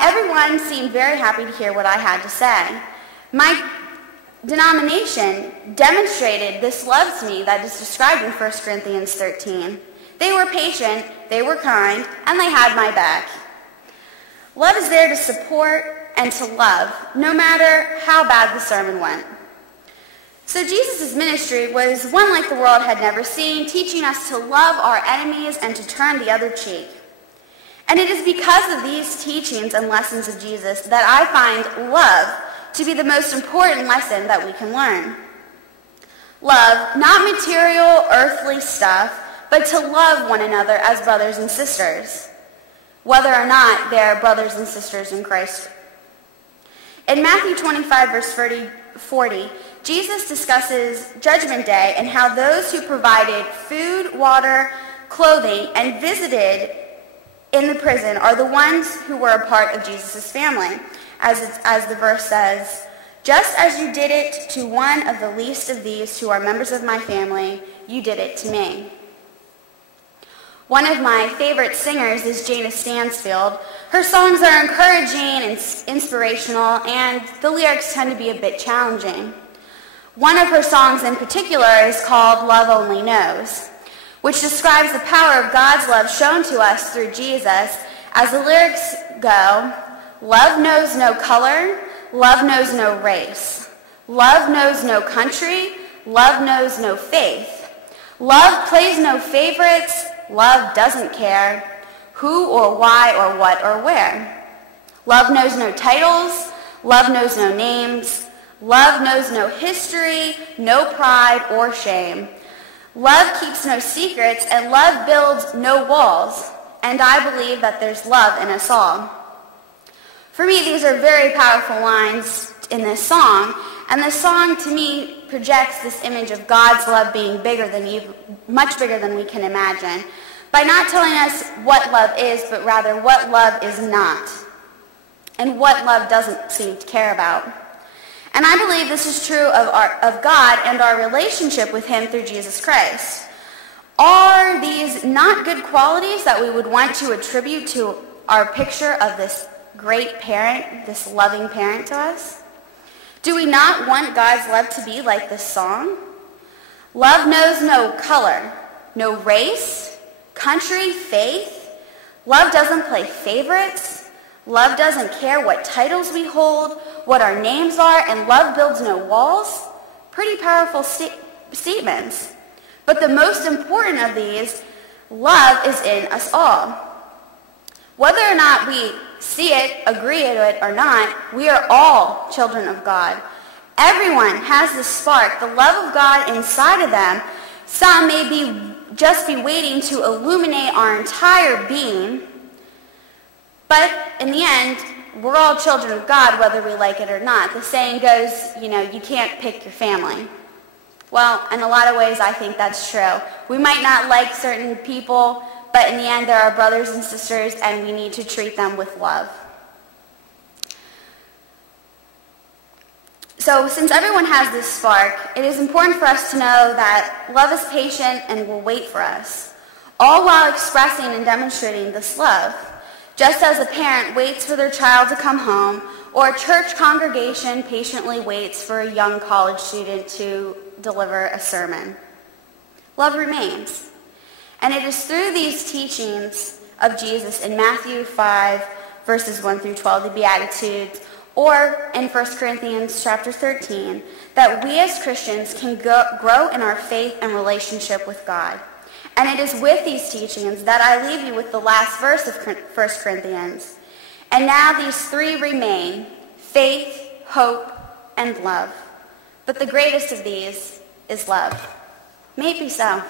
Everyone seemed very happy to hear what I had to say. My denomination demonstrated this love to me that is described in 1 Corinthians 13. They were patient, they were kind, and they had my back. Love is there to support and to love, no matter how bad the sermon went. So Jesus' ministry was one like the world had never seen, teaching us to love our enemies and to turn the other cheek. And it is because of these teachings and lessons of Jesus that I find love to be the most important lesson that we can learn. Love, not material, earthly stuff, but to love one another as brothers and sisters, whether or not they're brothers and sisters in Christ. In Matthew 25, verse 40, Jesus discusses Judgment Day and how those who provided food, water, clothing, and visited in the prison are the ones who were a part of Jesus' family. As the verse says, "Just as you did it to one of the least of these who are members of my family, you did it to me." One of my favorite singers is Jana Stansfield. Her songs are encouraging and inspirational, and the lyrics tend to be a bit challenging. One of her songs in particular is called "Love Only Knows," which describes the power of God's love shown to us through Jesus. As the lyrics go, love knows no color, love knows no race. Love knows no country, love knows no faith. Love plays no favorites, love doesn't care who or why or what or where. Love knows no titles, love knows no names. Love knows no history, no pride or shame. Love keeps no secrets, and love builds no walls. And I believe that there's love in us all. For me, these are very powerful lines in this song, and this song to me projects this image of God's love being much bigger than we can imagine, by not telling us what love is, but rather what love is not, and what love doesn't seem to care about. And I believe this is true of God and our relationship with Him through Jesus Christ. Are these not good qualities that we would want to attribute to our picture of this great parent, this loving parent to us? Do we not want God's love to be like this song? Love knows no color, no race, country, faith. Love doesn't play favorites. Love doesn't care what titles we hold, what our names are, and love builds no walls. Pretty powerful statements. But the most important of these, love is in us all. Whether or not we see it, agree to it or not, we are all children of God. Everyone has this spark, the love of God inside of them. Some may just be waiting to illuminate our entire being. But in the end, we're all children of God, whether we like it or not. The saying goes, you can't pick your family. Well, in a lot of ways, I think that's true. We might not like certain people, but in the end, they're our brothers and sisters, and we need to treat them with love. So, since everyone has this spark, it is important for us to know that love is patient and will wait for us, all while expressing and demonstrating this love. Just as a parent waits for their child to come home, or a church congregation patiently waits for a young college student to deliver a sermon. Love remains. And it is through these teachings of Jesus in Matthew 5, verses 1 through 12, the Beatitudes, or in 1 Corinthians chapter 13, that we as Christians can grow in our faith and relationship with God. And it is with these teachings that I leave you with the last verse of 1 Corinthians. And now these three remain: faith, hope, and love. But the greatest of these is love. May it be so.